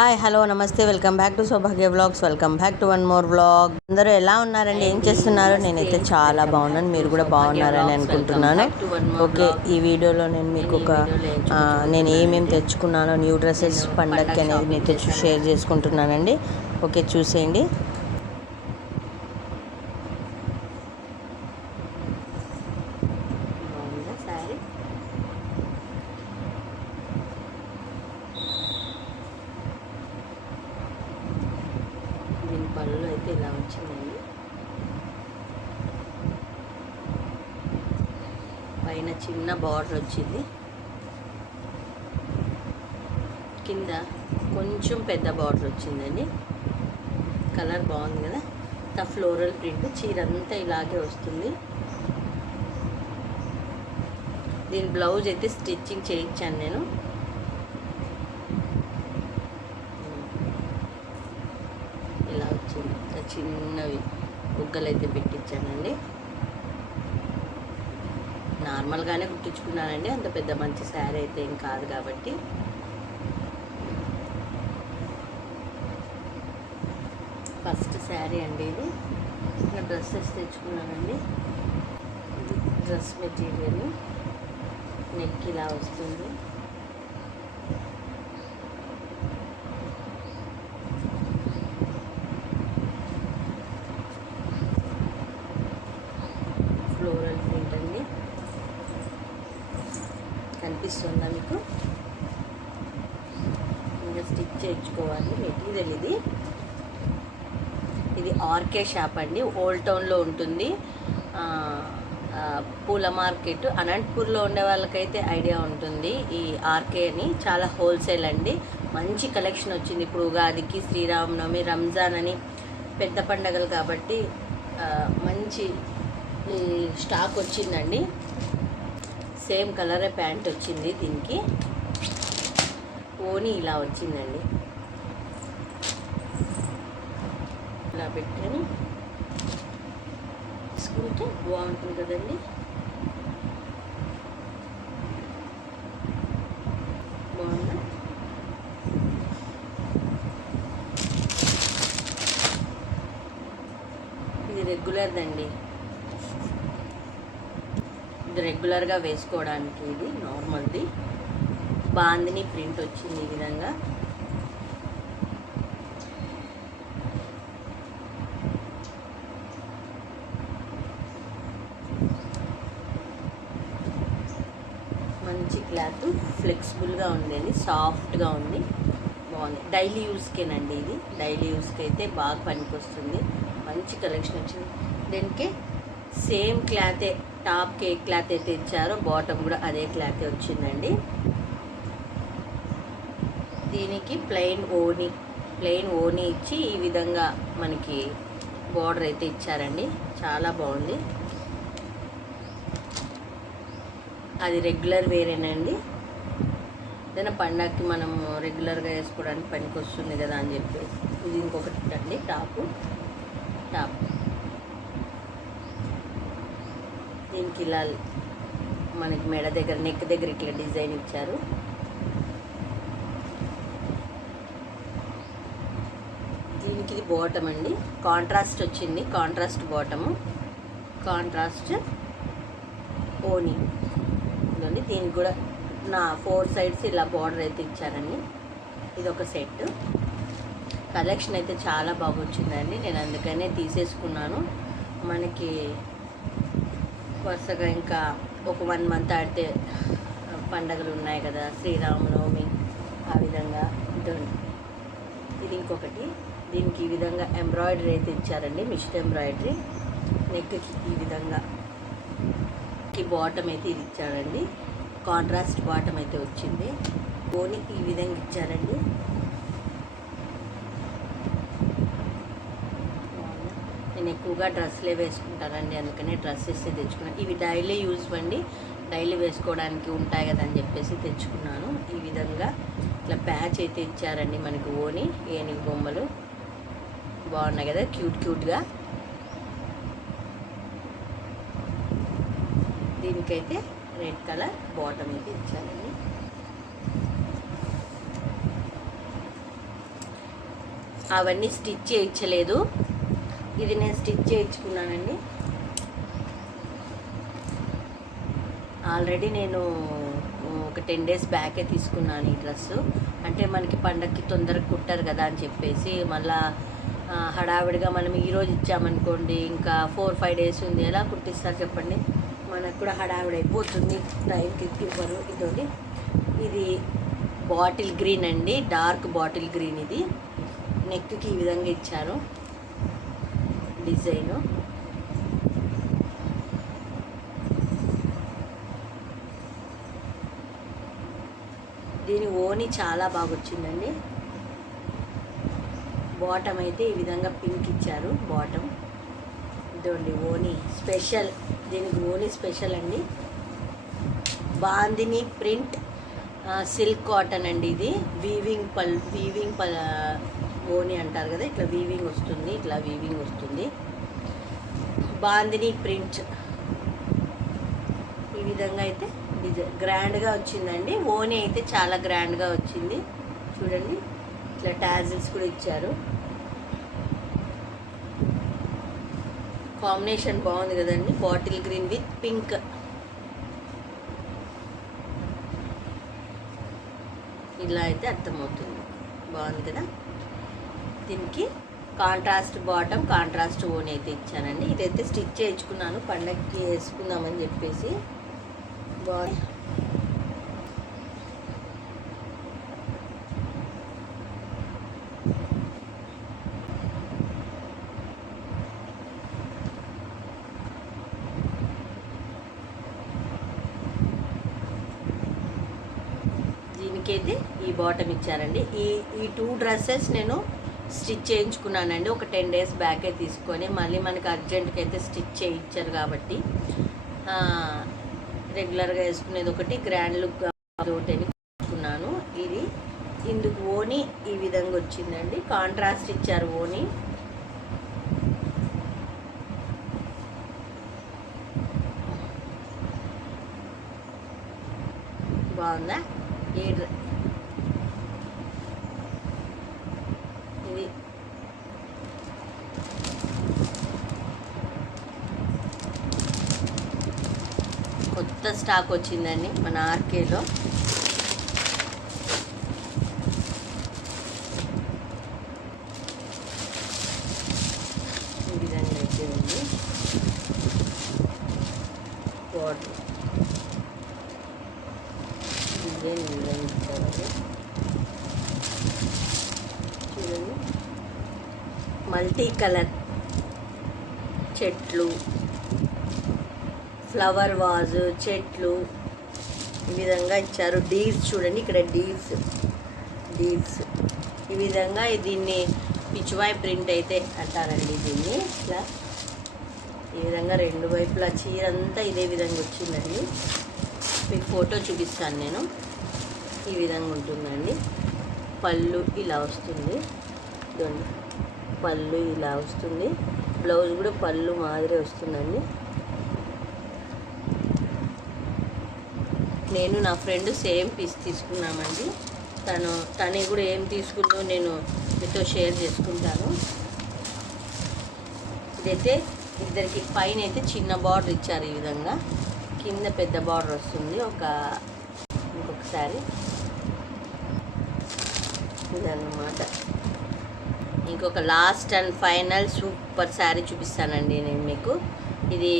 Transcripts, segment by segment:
Hi hello నమస్తే welcome back to Soubhagya vlogs. Welcome back to one more vlog. అందరూ ఎలా ఉన్నారండి? ఏం చేస్తున్నారు? నేనైతే చాలా బాగున్నాను. మీరు కూడా బాగున్నారని అనుకుంటున్నాను. ఓకే ఈ వీడియోలో నేను మీకు ఒక నేను ఏమేమి తెచ్చుకున్నానో న్యూ డ్రెస్సెస్ పండగకి అనేది మీతో షేర్ చేసుకుంటున్నానండి. ఓకే చూసేయండి బాగుందా శారీ దీని పళ్ళు అయితే ఇలా వచ్చిందండి. పైన చిన్న బార్డర్ వచ్చింది. కింద కొంచెం పెద్ద బార్డర్ వచ్చిందండి. కలర్ బాగుంది కదా? ఆ ఫ్లోరల్ ప్రింట్ చీర అంతా ఇలాగే వస్తుంది. దీని బ్లౌజ్ అయితే స్టిచ్చింగ్ చేయించాను నేను ఇలా వచ్చింది ఇంకా చిన్నవి బుగ్గలు అయితే పెట్టించానండి. నార్మల్గానే కుట్టించుకున్నానండి. అంత పెద్ద మంచి శారీ అయితే ఏం కాదు కాబట్టి. ఫస్ట్ శారీ అండి ఇది. ఇంకా డ్రెస్సెస్ తెచ్చుకున్నానండి. Dress material. నెక్ ఇలా వస్తుంది ఫ్లోరల్ ప్రింట్ అండి కనిపిస్తుందా మీకు ఇంకా స్టిచ్ చేయించుకోవాలి ఇది ఇది ఆర్కే షాప్ అండి. ఓల్డ్ టౌన్లో ఉంటుంది. పూల మార్కెట్. అనంతపూర్లో ఉండే వాళ్ళకైతే ఐడియా ఉంటుంది ఈ ఆర్కే అని చాలా హోల్సేల్ అండి. మంచి కలెక్షన్ వచ్చింది. ఇప్పుడు ఉగాదికి శ్రీరామనవమి రంజాన్ అని పెద్ద పండగలు కాబట్టి మంచి స్టాక్ వచ్చిందండి. సేమ్ కలరే ప్యాంట్ వచ్చింది దీనికి. ఓని ఇలా వచ్చిందండి. పెట్టుకొని పెట్టాను. తీసుకుంటే బాగుంటుంది కదండి. బాగుందా? ఇది రెగ్యులర్దండి ఇది రెగ్యులర్గా వేసుకోవడానికి ఇది నార్మల్ది బాందిని ప్రింట్ వచ్చింది ఈ విధంగా మంచి క్లాత్ ఫ్లెక్సిబుల్గా ఉందండి సాఫ్ట్గా ఉంది. బాగుంది. డైలీ యూస్కేనండి ఇది. డైలీ యూస్కి అయితే బాగా పనికొస్తుంది. మంచి కలెక్షన్ వచ్చింది. దీనికి సేమ్ క్లాతే టాప్కి కేక్ క్లాత్ అయితే ఇచ్చారో బాటమ్ కూడా అదే క్లాతే వచ్చిందండి. దీనికి ప్లెయిన్ ఓని ప్లెయిన్ ఓని ఇచ్చి ఈ విధంగా మనకి బార్డర్ అయితే ఇచ్చారండి. చాలా బాగుంది. అది రెగ్యులర్ వేరేనండి ఏదైనా పండగకి మనం రెగ్యులర్గా వేసుకోవడానికి పనికి వస్తుంది కదా అని చెప్పేసి ఇది ఇంకొకటి అండి టాపు. టాప్. దీనికి ఇలా మనకి మెడ దగ్గర నెక్ దగ్గర ఇట్లా డిజైన్ ఇచ్చారు. దీనికి ఇది బాటమ్ అండి. కాంట్రాస్ట్ వచ్చింది. Contrast bottom. కాంట్రాస్ట్ ఓనీ. దీనికి కూడా నా ఫోర్ సైడ్స్ ఇలా బార్డర్ అయితే ఇచ్చారండి ఇది ఒక సెట్. కలెక్షన్ అయితే చాలా బాగా వచ్చిందండి నేను అందుకనే తీసేసుకున్నాను. మనకి వరుసగా ఇంకా ఒక వన్ మంత్ ఆడితే పండగలు ఉన్నాయి కదా శ్రీరామనవమి ఆ విధంగా ఇది ఇంకొకటి. దీనికి ఈ విధంగా ఎంబ్రాయిడరీ అయితే ఇచ్చారండి మిషన్ ఎంబ్రాయిడరీ. నెక్కి ఈ విధంగా కి బాటమ్ అయితే ఇది ఇచ్చారండి. కాంట్రాస్ట్ బాటం అయితే వచ్చింది. ఓని ఈ విధంగా ఇచ్చారండి. నేను ఎక్కువగా డ్రెస్లే వేసుకుంటానండి అందుకనే డ్రెస్సెస్ తెచ్చుకున్నాను. ఇవి డైలీ యూజ్ అండి. డైలీ వేసుకోవడానికి ఉంటాయి కదా అని చెప్పేసి తెచ్చుకున్నాను. ఈ విధంగా ఇట్లా ప్యాచ్ అయితే ఇచ్చారండి మనకి ఓని ఏనుగు బొమ్మలు. బాగున్నాయి కదా క్యూట్ క్యూట్గా. దీనికైతే రెడ్ కలర్ బాటమ్ అయితే ఇచ్చానండి అవన్నీ స్టిచ్ చేయించలేదు. ఇది నేను స్టిచ్ చేయించుకున్నానండి. ఆల్రెడీ నేను ఒక టెన్ డేస్ బ్యాకే తీసుకున్నాను ఈ డ్రెస్ అంటే మనకి పండగకి తొందరగా కుట్టారు కదా అని చెప్పేసి మళ్ళా హడావిడిగా మనం ఈరోజు ఇచ్చామనుకోండి ఇంకా ఫోర్ ఫైవ్ డేస్ ఉంది. ఎలా కుట్టిస్తారు చెప్పండి? మనకు కూడా హడావిడైపోతుంది అయిపోతుంది. టైంకి ఇవ్వరు ఇదోటి. ఇది బాటిల్ గ్రీన్ అండి. డార్క్ బాటిల్ గ్రీన్ ఇది. నెక్కి ఈ విధంగా ఇచ్చారు. డిజైను. దీని ఓని చాలా బాగా వచ్చిందండి బాటమ్ అయితే ఈ విధంగా పింక్ ఇచ్చారు. బాటమ్ ఇదండి ఓని స్పెషల్ దీనికి ఓన్లీ స్పెషల్ అండి. బాందిని ప్రింట్ సిల్క్ కాటన్ అండి ఇది. వీవింగ్ పల్ వీవింగ్ పల్ ఓని అంటారు కదా ఇట్లా వీవింగ్ వస్తుంది ఇట్లా వీవింగ్ వస్తుంది. బాందిని ప్రింట్. ఈ విధంగా అయితే డిజైన్ గ్రాండ్గా వచ్చిందండి. ఓని అయితే చాలా గ్రాండ్గా వచ్చింది. చూడండి ఇట్లా టాజిల్స్ కూడా ఇచ్చారు. కాంబినేషన్ బాగుంది కదండి. Bottle green with pink. ఇలా అయితే అర్థమవుతుంది. బాగుంది కదా? దీనికి కాంట్రాస్ట్ బాటమ్ కాంట్రాస్ట్ ఓన్ అయితే ఇచ్చానండి. ఇదైతే స్టిచ్ చేయించుకున్నాను. పండగకి వేసుకుందామని చెప్పేసి. బాగుంది. అయితే ఈ బాటమ్ ఇచ్చారండి. ఈ ఈ టూ డ్రెస్సెస్ నేను స్టిచ్ చేయించుకున్నానండి. ఒక టెన్ డేస్ బ్యాకే తీసుకొని మళ్ళీ మనకి అర్జెంట్కి అయితే స్టిచ్ చేయించారు కాబట్టి రెగ్యులర్గా వేసుకునేది ఒకటి గ్రాండ్ లుక్ ఒకటి అని తీసుకున్నాను. ఇది ఇందుకు ఓని ఈ విధంగా వచ్చిందండి. కాంట్రాస్ట్ ఇచ్చారు ఓని బాగుందా? ఈ డ్ర- ఇది కొత్త స్టాక్ వచ్చిందండి మన ఆర్కేలో. ఈ విధంగా అయితే ఉంది. బాటిల్ డిజైన్ ఈ విధంగా చూడండి. మల్టీ కలర్ చెట్లు. ఫ్లవర్ వాజ్ చెట్లు ఈ విధంగా ఇచ్చారు. డీవ్స్ చూడండి ఇక్కడ డీవ్స్ డీవ్స్ ఈ విధంగా దీన్ని పిచ్చివాయి ప్రింట్ అయితే అంటారండి దీన్ని. ఇట్లా ఈ విధంగా రెండు వైపులా చీర అంతా ఇదే విధంగా వచ్చిందండి. మీకు ఫోటో చూపిస్తాను నేను. ఈ విధంగా ఉంటుందండి. పళ్ళు ఇలా వస్తుంది. పళ్ళు ఇలా వస్తుంది. బ్లౌజ్ కూడా పళ్ళు మాదిరి వస్తుందండి. నేను నా ఫ్రెండ్ సేమ్ పీస్ తీసుకున్నామండి. తను తను కూడా ఏం తీసుకుందో నేను మీతో షేర్ చేసుకుంటాను. ఇదైతే ఇద్దరికి పైన అయితే చిన్న బార్డర్ ఇచ్చారు ఈ విధంగా. కింద పెద్ద బార్డర్ వస్తుంది. ఒక ఇంకొకసారి. ఇదన్నమాట. ఇంకొక last and final super sari చూపిస్తానండి నేను మీకు. ఇది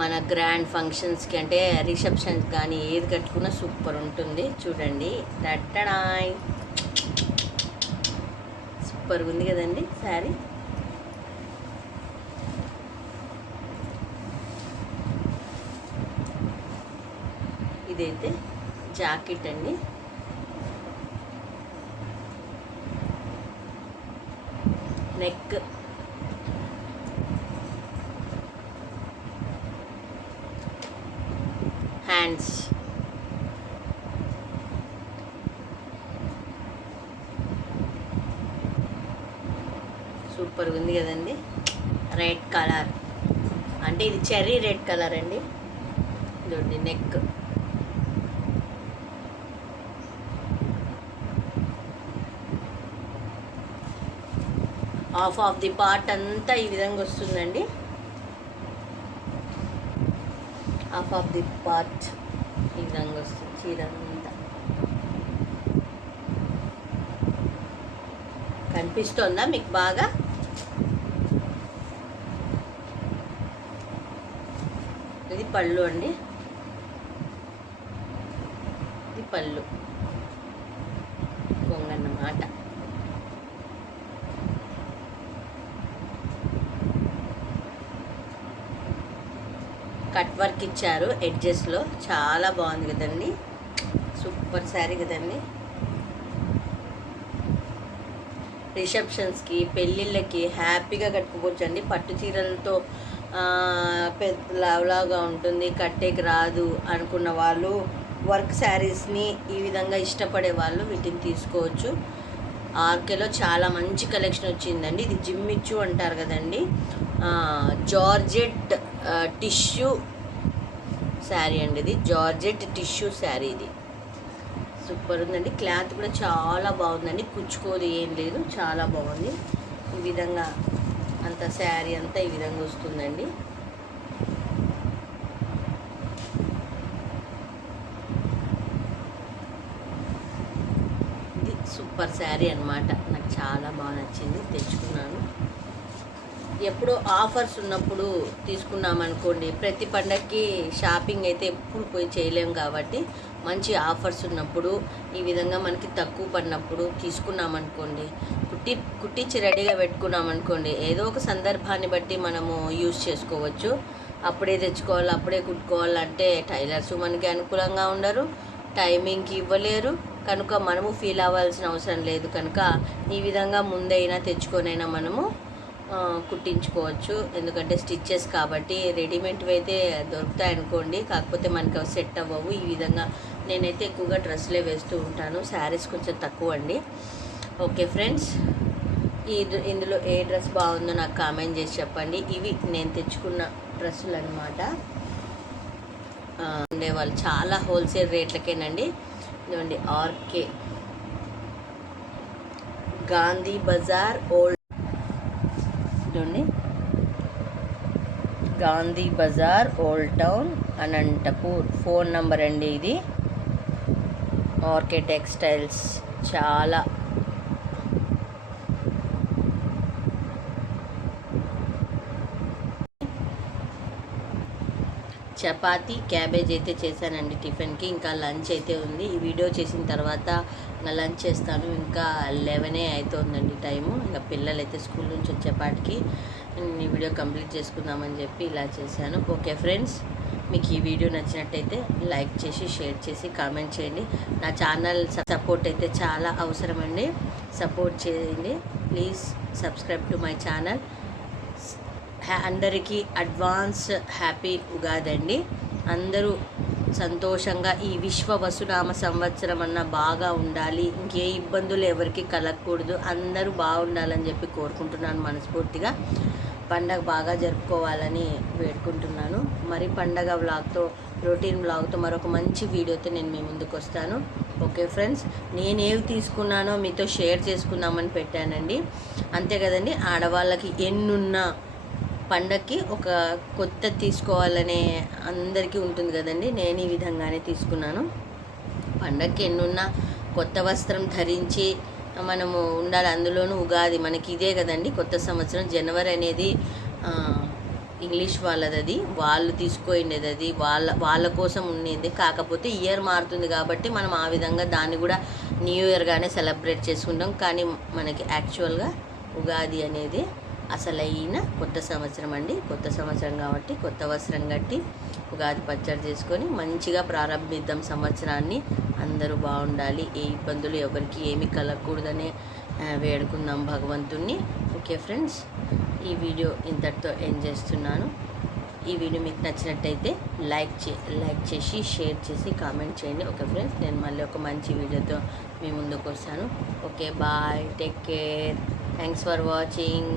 మన గ్రాండ్ ఫంక్షన్స్కి అంటే రిసెప్షన్స్ కానీ ఏది కట్టుకున్నా సూపర్ ఉంటుంది. చూడండి. టట్టడాయ్ సూపర్ ఉంది కదండి శారీ. ఇదైతే జాకెట్ అండి. నెక్ సూపర్గా ఉంది కదండి. రెడ్ కలర్ అంటే ఇది చెర్రీ రెడ్ కలర్ అండి. ఇదండి neck half of the part అంతా ఈ విధంగా వస్తుందండి. హాఫ్ ఆఫ్ ది పార్ట్ ఈ విధంగా వస్తుంది చీర అంతా. కనిపిస్తోందా మీకు బాగా? పళ్ళు అండి. ఇది పళ్ళు. కొంగన్నమాట కట్ వర్క్ ఇచ్చారు ఎడ్జెస్లో చాలా బాగుంది కదండి. సూపర్ శారీ కదండి. రిసెప్షన్స్కి పెళ్ళిళ్ళకి హ్యాపీగా కట్టుకోవచ్చు అండి పట్టు చీరలతో పెద్ద లావ్లాగా ఉంటుంది కట్టేకి రాదు అనుకున్న వాళ్ళు వర్క్ శారీస్ని ఈ విధంగా ఇష్టపడే వాళ్ళు వీటిని తీసుకోవచ్చు. ఆర్కేలో చాలా మంచి కలెక్షన్ వచ్చిందండి. ఇది జిమ్మిచ్చు అంటారు కదండి. జార్జెట్ టిష్యూ శారీ అండి ఇది. జార్జెట్ టిష్యూ శారీ ఇది. సూపర్ ఉందండి. క్లాత్ కూడా చాలా బాగుందండి. కుచ్చుకోదు ఏం లేదు. చాలా బాగుంది. ఈ విధంగా అంత శారీ అంతా ఈ విధంగా వస్తుందండి. ఇది సూపర్ శారీ అన్నమాట. నాకు చాలా బాగా నచ్చింది తెచ్చుకున్నాను. ఎప్పుడో ఆఫర్స్ ఉన్నప్పుడు తీసుకున్నామనుకోండి ప్రతి పండగకి షాపింగ్ అయితే ఎప్పుడు పోయి చేయలేము కాబట్టి మంచి ఆఫర్స్ ఉన్నప్పుడు ఈ విధంగా మనకి తక్కువ పడినప్పుడు తీసుకున్నామనుకోండి కుట్టి కుట్టించి రెడీగా పెట్టుకున్నామనుకోండి ఏదో ఒక సందర్భాన్ని బట్టి మనము యూజ్ చేసుకోవచ్చు. అప్పుడే తెచ్చుకోవాలి అప్పుడే కుట్టుకోవాలంటే టైలర్స్ మనకి అనుకూలంగా ఉండరు టైమింగ్కి ఇవ్వలేరు. కనుక మనము ఫీల్ అవ్వాల్సిన అవసరం లేదు. కనుక ఈ విధంగా ముందైనా తెచ్చుకొనైనా మనము కుట్టించుకోవచ్చు. ఎందుకంటే స్టిచ్చెస్ కాబట్టి రెడీమేడ్ అయితే దొరుకుతాయి అనుకోండి. కాకపోతే మనకి అవి సెట్ అవ్వవు. ఈ విధంగా నేనైతే ఎక్కువగా డ్రెస్లే వేస్తూ ఉంటాను. శారీస్ కొంచెం తక్కువ అండి ఓకే ఫ్రెండ్స్ ఈ ఇందులో ఏ డ్రెస్ బాగుందో నాకు కామెంట్ చేసి చెప్పండి. ఇవి నేను తెచ్చుకున్న డ్రెస్సులు అనమాట ఉండేవాళ్ళు చాలా హోల్సేల్ రేట్లకేనండి. ఇదిగోండి ఆర్కే. గాంధీ బజార్ ఓల్డ్ చూడండి Gandhi Bazar old town Anantapur. Phone number అండి ఇది. ఆర్కే టెక్స్టైల్స్ చాలా చపాతి క్యాబేజ్ అయితే చేశానండి టిఫిన్కి. ఇంకా లంచ్ అయితే ఉంది. ఈ వీడియో చేసిన తర్వాత ఇంకా లంచ్ చేస్తాను. ఇంకా లెవెనే అవుతుందండి టైము. ఇంకా పిల్లలు అయితే స్కూల్ నుంచి వచ్చేపాటికి నేను ఈ వీడియో కంప్లీట్ చేసుకుందామని చెప్పి ఇలా చేశాను. ఓకే ఫ్రెండ్స్ మీకు ఈ వీడియో నచ్చినట్టయితే లైక్ చేసి షేర్ చేసి కామెంట్ చేయండి. నా ఛానల్ సపోర్ట్ అయితే చాలా అవసరమండి. సపోర్ట్ చేయండి. Please subscribe to my channel. అందరికీ అడ్వాన్స్ హ్యాపీ ఉగాది అండి అందరూ సంతోషంగా ఈ విశ్వ వసునామ సంవత్సరం అన్న బాగా ఉండాలి. ఇంకే ఇబ్బందులు ఎవరికి కలగకూడదు. అందరూ బాగుండాలని చెప్పి కోరుకుంటున్నాను మనస్ఫూర్తిగా. పండగ బాగా జరుపుకోవాలని వేడుకుంటున్నాను. మరి పండగ వ్లాగ్తో రొటీన్ వ్లాగ్తో మరొక మంచి వీడియోతో నేను మీ ముందుకు వస్తాను. ఓకే ఫ్రెండ్స్ నేనేవి తీసుకున్నానో మీతో షేర్ చేసుకుందామని పెట్టానండి. అంతే కదండి ఆడవాళ్ళకి ఎన్నున్నా పండక్కి ఒక కొత్త తీసుకోవాలనే అందరికీ ఉంటుంది కదండి. నేను ఈ విధంగానే తీసుకున్నాను. పండక్కి ఎన్నున్నా కొత్త వస్త్రం ధరించి మనము ఉండాలి. అందులోనూ ఉగాది మనకి ఇదే కదండి. కొత్త సంవత్సరం జనవరి అనేది ఇంగ్లీష్ వాళ్ళది అది వాళ్ళు తీసుకోండేది అది వాళ్ళ వాళ్ళ కోసం ఉండేది కాకపోతే ఇయర్ మారుతుంది కాబట్టి మనం ఆ విధంగా దాన్ని కూడా న్యూ ఇయర్గానే సెలబ్రేట్ చేసుకుంటాం. కానీ మనకి యాక్చువల్గా ఉగాది అనేది అసలైన కొత్త సంవత్సరం అండి. కొత్త సంవత్సరం కాబట్టి కొత్త వస్త్రం కట్టి ఉగాది పచ్చడి చేసుకొని మంచిగా ప్రారంభిద్దాం సంవత్సరాన్ని. అందరూ బాగుండాలి. ఏ ఇబ్బందులు ఎవరికి ఏమి కలగకూడదనే వేడుకుందాం భగవంతుణ్ణి. ఓకే ఫ్రెండ్స్ ఈ వీడియో ఇంతటితో ఎండ్ చేస్తున్నాను. ఈ వీడియో మీకు నచ్చినట్టయితే లైక్ చే లైక్ చేసి షేర్ చేసి కామెంట్ చేయండి. ఓకే ఫ్రెండ్స్ నేను మళ్ళీ ఒక మంచి వీడియోతో మీ ముందుకు వస్తాను. Okay bye take care. Thanks for watching.